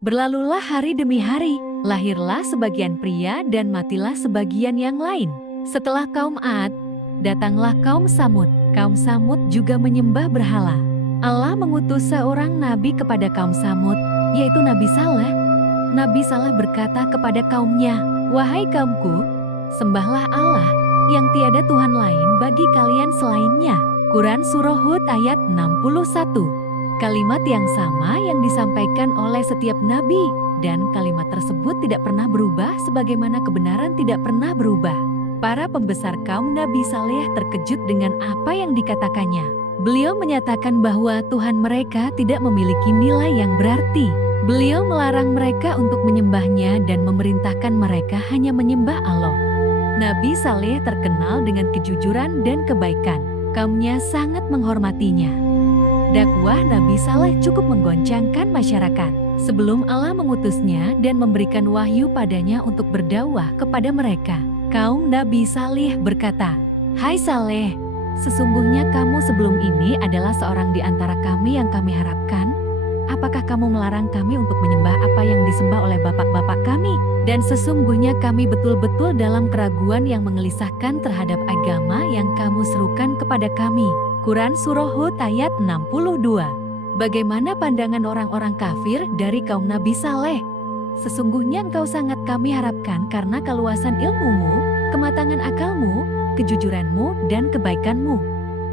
Berlalulah hari demi hari, lahirlah sebagian pria dan matilah sebagian yang lain. Setelah kaum Ad, datanglah kaum Samud. Kaum Samud juga menyembah berhala. Allah mengutus seorang nabi kepada kaum Samud, yaitu Nabi Saleh. Nabi Saleh berkata kepada kaumnya, "Wahai kaumku, sembahlah Allah, yang tiada Tuhan lain bagi kalian selainnya." Quran Surah Hud ayat 61. Kalimat yang sama yang disampaikan oleh setiap nabi, dan kalimat tersebut tidak pernah berubah sebagaimana kebenaran tidak pernah berubah. Para pembesar kaum Nabi Saleh terkejut dengan apa yang dikatakannya. Beliau menyatakan bahwa Tuhan mereka tidak memiliki nilai yang berarti. Beliau melarang mereka untuk menyembahnya dan memerintahkan mereka hanya menyembah Allah. Nabi Saleh terkenal dengan kejujuran dan kebaikan. Kaumnya sangat menghormatinya. Dakwah Nabi Saleh cukup menggoncangkan masyarakat. Sebelum Allah mengutusnya dan memberikan wahyu padanya untuk berdakwah kepada mereka, kaum Nabi Saleh berkata, "Hai Saleh, sesungguhnya kamu sebelum ini adalah seorang di antara kami yang kami harapkan. Apakah kamu melarang kami untuk menyembah apa yang disembah oleh bapak-bapak kami? Dan sesungguhnya kami betul-betul dalam keraguan yang mengelisahkan terhadap agama yang kamu serukan kepada kami." Quran Surah Hud ayat 62. Bagaimana pandangan orang-orang kafir dari kaum Nabi Saleh? Sesungguhnya engkau sangat kami harapkan karena keluasan ilmumu, kematangan akalmu, kejujuranmu, dan kebaikanmu.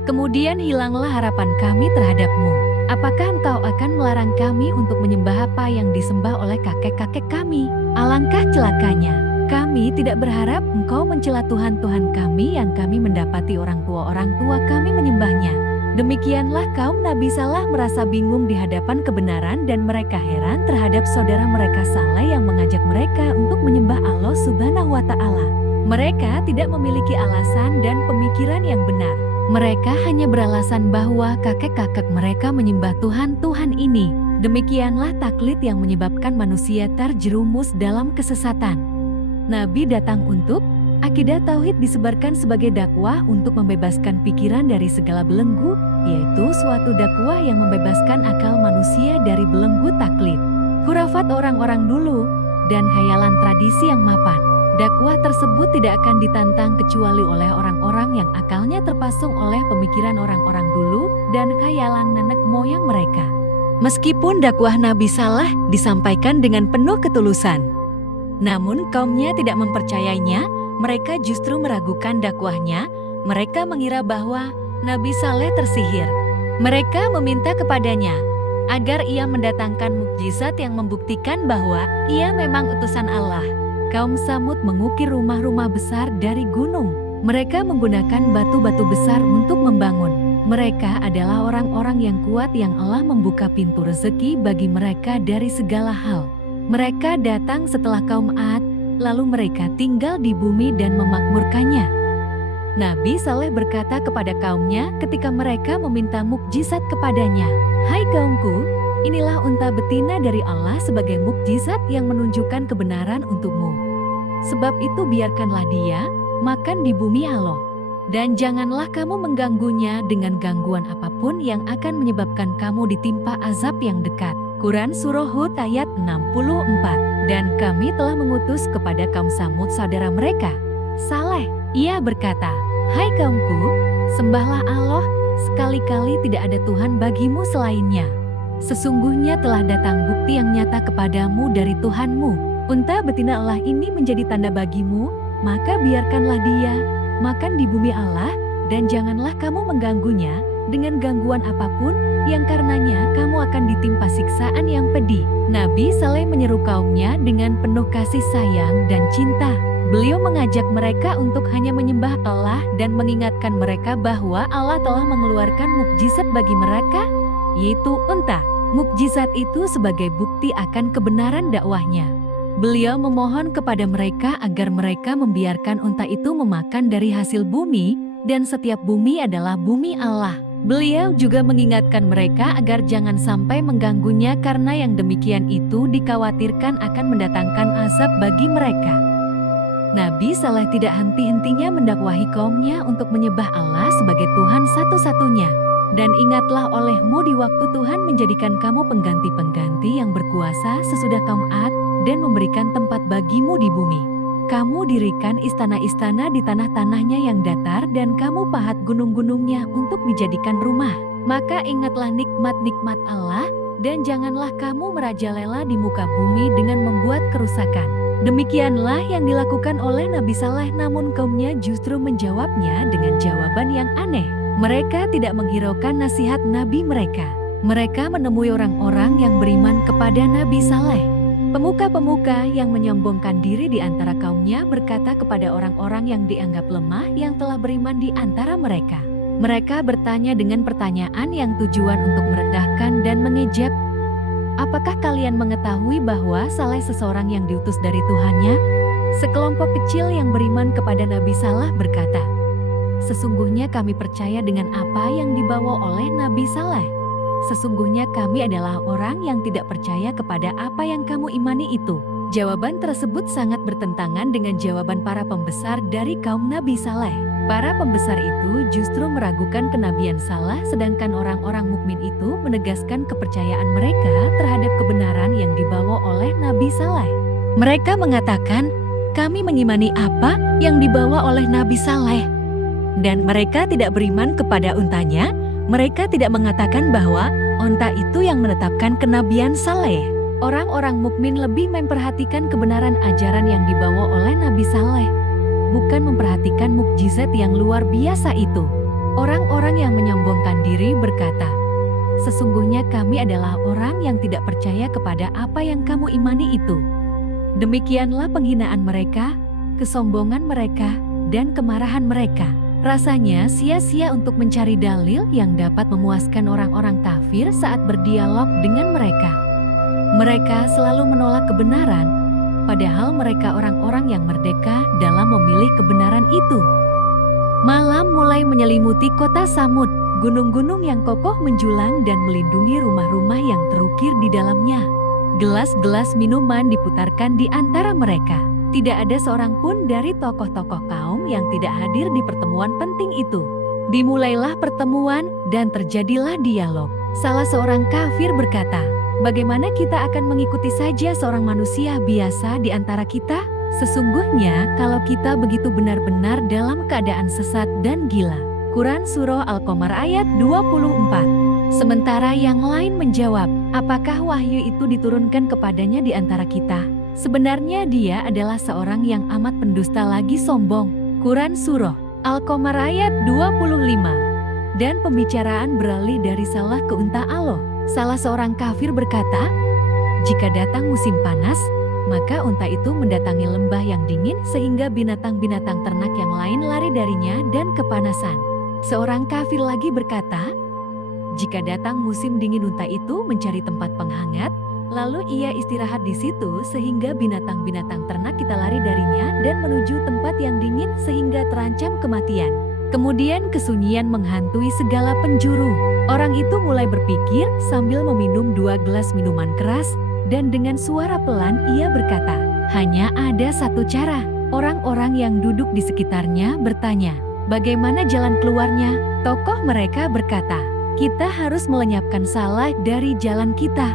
Kemudian hilanglah harapan kami terhadapmu. Apakah engkau akan melarang kami untuk menyembah apa yang disembah oleh kakek-kakek kami? Alangkah celakanya. Kami tidak berharap engkau mencela Tuhan-Tuhan kami yang kami mendapati orang tua kami menyembahnya. Demikianlah kaum Nabi Saleh merasa bingung di hadapan kebenaran dan mereka heran terhadap saudara mereka Saleh yang mengajak mereka untuk menyembah Allah Subhanahu wa Ta'ala. Mereka tidak memiliki alasan dan pemikiran yang benar. Mereka hanya beralasan bahwa kakek-kakek mereka menyembah Tuhan-Tuhan ini. Demikianlah taklid yang menyebabkan manusia terjerumus dalam kesesatan. Nabi datang untuk akidah tauhid disebarkan sebagai dakwah untuk membebaskan pikiran dari segala belenggu, yaitu suatu dakwah yang membebaskan akal manusia dari belenggu taklid, khurafat orang-orang dulu, dan khayalan tradisi yang mapan. Dakwah tersebut tidak akan ditantang kecuali oleh orang-orang yang akalnya terpasung oleh pemikiran orang-orang dulu dan khayalan nenek moyang mereka. Meskipun dakwah Nabi Saleh disampaikan dengan penuh ketulusan, namun kaumnya tidak mempercayainya, mereka justru meragukan dakwahnya. Mereka mengira bahwa Nabi Saleh tersihir. Mereka meminta kepadanya agar ia mendatangkan mukjizat yang membuktikan bahwa ia memang utusan Allah. Kaum Samud mengukir rumah-rumah besar dari gunung. Mereka menggunakan batu-batu besar untuk membangun. Mereka adalah orang-orang yang kuat yang Allah membuka pintu rezeki bagi mereka dari segala hal. Mereka datang setelah kaum Ad, lalu mereka tinggal di bumi dan memakmurkannya. Nabi Saleh berkata kepada kaumnya ketika mereka meminta mukjizat kepadanya, "Hai kaumku, inilah unta betina dari Allah sebagai mukjizat yang menunjukkan kebenaran untukmu. Sebab itu biarkanlah dia makan di bumi Allah. Dan janganlah kamu mengganggunya dengan gangguan apapun yang akan menyebabkan kamu ditimpa azab yang dekat." Quran Surah Hud ayat 64. Dan kami telah mengutus kepada kaum Samud saudara mereka, Saleh. Ia berkata, "Hai kaumku, sembahlah Allah, sekali-kali tidak ada Tuhan bagimu selainnya. Sesungguhnya telah datang bukti yang nyata kepadamu dari Tuhanmu. Unta betina Allah ini menjadi tanda bagimu, maka biarkanlah dia makan di bumi Allah, dan janganlah kamu mengganggunya dengan gangguan apapun, yang karenanya kamu akan ditimpa siksaan yang pedih." Nabi Saleh menyeru kaumnya dengan penuh kasih sayang dan cinta. Beliau mengajak mereka untuk hanya menyembah Allah dan mengingatkan mereka bahwa Allah telah mengeluarkan mukjizat bagi mereka, yaitu unta. Mukjizat itu sebagai bukti akan kebenaran dakwahnya. Beliau memohon kepada mereka agar mereka membiarkan unta itu memakan dari hasil bumi, dan setiap bumi adalah bumi Allah. Beliau juga mengingatkan mereka agar jangan sampai mengganggunya karena yang demikian itu dikhawatirkan akan mendatangkan azab bagi mereka. Nabi Saleh tidak henti-hentinya mendakwahi kaumnya untuk menyembah Allah sebagai Tuhan satu-satunya. Dan ingatlah olehmu di waktu Tuhan menjadikan kamu pengganti-pengganti yang berkuasa sesudah kaum Ad dan memberikan tempat bagimu di bumi. Kamu dirikan istana-istana di tanah-tanahnya yang datar dan kamu pahat gunung-gunungnya untuk dijadikan rumah. Maka ingatlah nikmat-nikmat Allah dan janganlah kamu merajalela di muka bumi dengan membuat kerusakan. Demikianlah yang dilakukan oleh Nabi Saleh, namun kaumnya justru menjawabnya dengan jawaban yang aneh. Mereka tidak menghiraukan nasihat Nabi mereka. Mereka menemui orang-orang yang beriman kepada Nabi Saleh. Pemuka-pemuka yang menyombongkan diri di antara kaumnya berkata kepada orang-orang yang dianggap lemah yang telah beriman di antara mereka. Mereka bertanya dengan pertanyaan yang tujuan untuk merendahkan dan mengejek. Apakah kalian mengetahui bahwa Saleh seseorang yang diutus dari Tuhannya? Sekelompok kecil yang beriman kepada Nabi Saleh berkata, sesungguhnya kami percaya dengan apa yang dibawa oleh Nabi Saleh. Sesungguhnya kami adalah orang yang tidak percaya kepada apa yang kamu imani itu. Jawaban tersebut sangat bertentangan dengan jawaban para pembesar dari kaum Nabi Saleh. Para pembesar itu justru meragukan kenabian Saleh, sedangkan orang-orang mukmin itu menegaskan kepercayaan mereka terhadap kebenaran yang dibawa oleh Nabi Saleh. Mereka mengatakan, kami mengimani apa yang dibawa oleh Nabi Saleh. Dan mereka tidak beriman kepada untanya. Mereka tidak mengatakan bahwa onta itu yang menetapkan kenabian Saleh. Orang-orang mukmin lebih memperhatikan kebenaran ajaran yang dibawa oleh Nabi Saleh, bukan memperhatikan mukjizat yang luar biasa itu. Orang-orang yang menyombongkan diri berkata, sesungguhnya kami adalah orang yang tidak percaya kepada apa yang kamu imani itu. Demikianlah penghinaan mereka, kesombongan mereka, dan kemarahan mereka. Rasanya sia-sia untuk mencari dalil yang dapat memuaskan orang-orang kafir saat berdialog dengan mereka. Mereka selalu menolak kebenaran, padahal mereka orang-orang yang merdeka dalam memilih kebenaran itu. Malam mulai menyelimuti kota Samud, gunung-gunung yang kokoh menjulang dan melindungi rumah-rumah yang terukir di dalamnya. Gelas-gelas minuman diputarkan di antara mereka. Tidak ada seorang pun dari tokoh-tokoh kaum yang tidak hadir di pertemuan penting itu. Dimulailah pertemuan dan terjadilah dialog. Salah seorang kafir berkata, bagaimana kita akan mengikuti saja seorang manusia biasa di antara kita? Sesungguhnya kalau kita begitu benar-benar dalam keadaan sesat dan gila. Quran Surah Al-Qamar ayat 24. Sementara yang lain menjawab, apakah wahyu itu diturunkan kepadanya di antara kita? Sebenarnya dia adalah seorang yang amat pendusta lagi sombong. Quran Surah Al-Qamar ayat 25. Dan pembicaraan beralih dari Saleh ke unta Allah. Salah seorang kafir berkata, jika datang musim panas, maka unta itu mendatangi lembah yang dingin sehingga binatang-binatang ternak yang lain lari darinya dan kepanasan. Seorang kafir lagi berkata, jika datang musim dingin unta itu mencari tempat penghangat, lalu ia istirahat di situ sehingga binatang-binatang ternak kita lari darinya dan menuju tempat yang dingin sehingga terancam kematian. Kemudian kesunyian menghantui segala penjuru. Orang itu mulai berpikir sambil meminum 2 gelas minuman keras dan dengan suara pelan ia berkata, hanya ada satu cara. Orang-orang yang duduk di sekitarnya bertanya, bagaimana jalan keluarnya? Tokoh mereka berkata, kita harus melenyapkan Saleh dari jalan kita.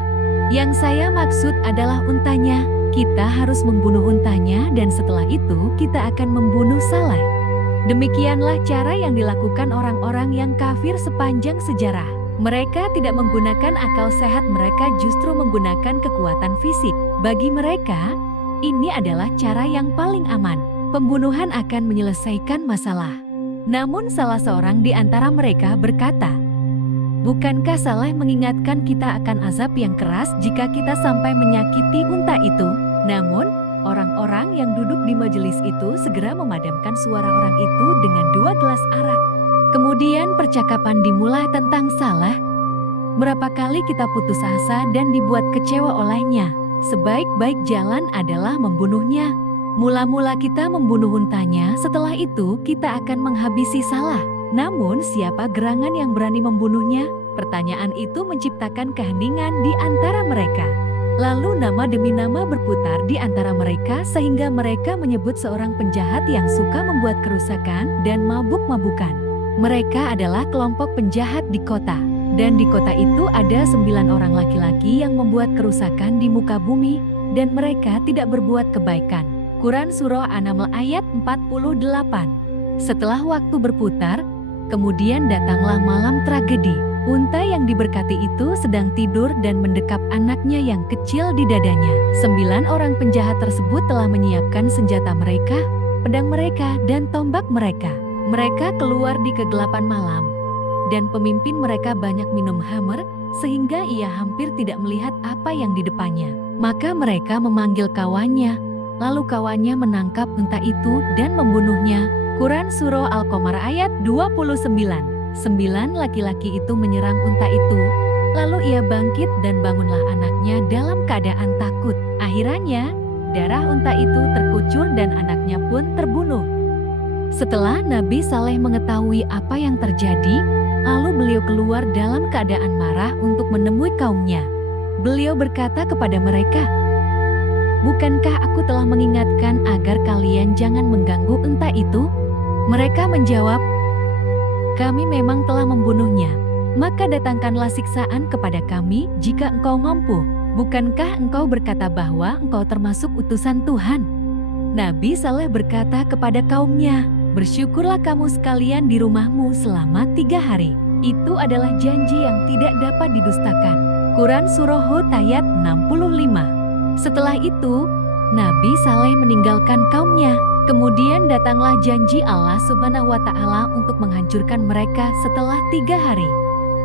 Yang saya maksud adalah untanya. Kita harus membunuh untanya dan setelah itu kita akan membunuh Saleh. Demikianlah cara yang dilakukan orang-orang yang kafir sepanjang sejarah. Mereka tidak menggunakan akal sehat, mereka justru menggunakan kekuatan fisik. Bagi mereka, ini adalah cara yang paling aman. Pembunuhan akan menyelesaikan masalah. Namun salah seorang di antara mereka berkata, bukankah Saleh mengingatkan kita akan azab yang keras jika kita sampai menyakiti unta itu? Namun, orang-orang yang duduk di majelis itu segera memadamkan suara orang itu dengan 2 gelas arak. Kemudian percakapan dimulai tentang Saleh. Berapa kali kita putus asa dan dibuat kecewa olehnya. Sebaik-baik jalan adalah membunuhnya. Mula-mula kita membunuh untanya, setelah itu kita akan menghabisi Saleh. Namun siapa gerangan yang berani membunuhnya? Pertanyaan itu menciptakan keheningan di antara mereka. Lalu nama demi nama berputar di antara mereka sehingga mereka menyebut seorang penjahat yang suka membuat kerusakan dan mabuk-mabukan. Mereka adalah kelompok penjahat di kota. Dan di kota itu ada 9 orang laki-laki yang membuat kerusakan di muka bumi, dan mereka tidak berbuat kebaikan. Quran Surah An-Naml ayat 48. Setelah waktu berputar, kemudian datanglah malam tragedi. Unta yang diberkati itu sedang tidur dan mendekap anaknya yang kecil di dadanya. 9 orang penjahat tersebut telah menyiapkan senjata mereka, pedang mereka, dan tombak mereka. Mereka keluar di kegelapan malam, dan pemimpin mereka banyak minum khamr, sehingga ia hampir tidak melihat apa yang di depannya. Maka mereka memanggil kawannya, lalu kawannya menangkap unta itu dan membunuhnya. Quran Surah Al-Qamar ayat 29. 9 laki-laki itu menyerang unta itu, lalu ia bangkit dan bangunlah anaknya dalam keadaan takut. Akhirnya, darah unta itu terkucur dan anaknya pun terbunuh. Setelah Nabi Saleh mengetahui apa yang terjadi, lalu beliau keluar dalam keadaan marah untuk menemui kaumnya. Beliau berkata kepada mereka, "Bukankah aku telah mengingatkan agar kalian jangan mengganggu unta itu?" Mereka menjawab, "Kami memang telah membunuhnya. Maka datangkanlah siksaan kepada kami jika engkau mampu. Bukankah engkau berkata bahwa engkau termasuk utusan Tuhan?" Nabi Saleh berkata kepada kaumnya, "Bersyukurlah kamu sekalian di rumahmu selama 3 hari. Itu adalah janji yang tidak dapat didustakan." Quran Surah Hud ayat 65. Setelah itu, Nabi Saleh meninggalkan kaumnya. Kemudian datanglah janji Allah Subhanahu wa Ta'ala untuk menghancurkan mereka setelah 3 hari.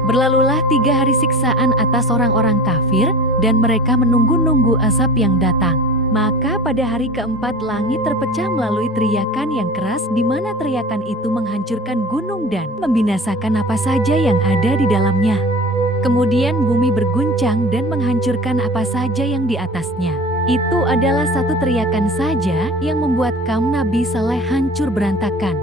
Berlalulah 3 hari siksaan atas orang-orang kafir, dan mereka menunggu-nunggu azab yang datang. Maka pada hari keempat langit terpecah melalui teriakan yang keras, di mana teriakan itu menghancurkan gunung dan membinasakan apa saja yang ada di dalamnya. Kemudian bumi berguncang dan menghancurkan apa saja yang di atasnya. Itu adalah satu teriakan saja yang membuat kaum Nabi Saleh hancur berantakan.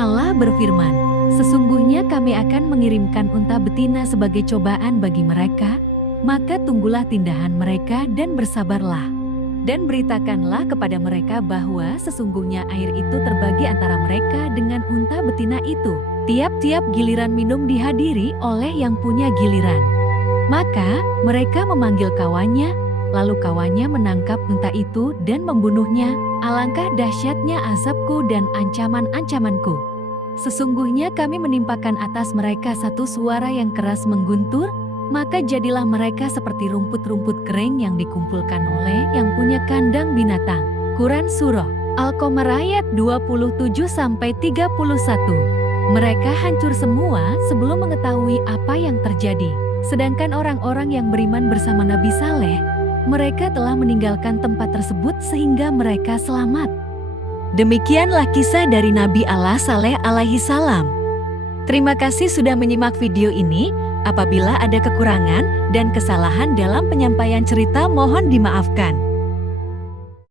Allah berfirman, "Sesungguhnya kami akan mengirimkan unta betina sebagai cobaan bagi mereka, maka tunggulah tindakan mereka dan bersabarlah. Dan beritakanlah kepada mereka bahwa sesungguhnya air itu terbagi antara mereka dengan unta betina itu. Tiap-tiap giliran minum dihadiri oleh yang punya giliran." Maka mereka memanggil kawannya, lalu kawannya menangkap unta itu dan membunuhnya. Alangkah dahsyatnya azabku dan ancaman-ancamanku. Sesungguhnya kami menimpakan atas mereka satu suara yang keras mengguntur, maka jadilah mereka seperti rumput-rumput kering yang dikumpulkan oleh yang punya kandang binatang. Quran Surah Al-Qamar ayat 27-31. Mereka hancur semua sebelum mengetahui apa yang terjadi. Sedangkan orang-orang yang beriman bersama Nabi Saleh, mereka telah meninggalkan tempat tersebut sehingga mereka selamat. Demikianlah kisah dari Nabi Allah Saleh alaihi salam. Terima kasih sudah menyimak video ini. Apabila ada kekurangan dan kesalahan dalam penyampaian cerita, mohon dimaafkan.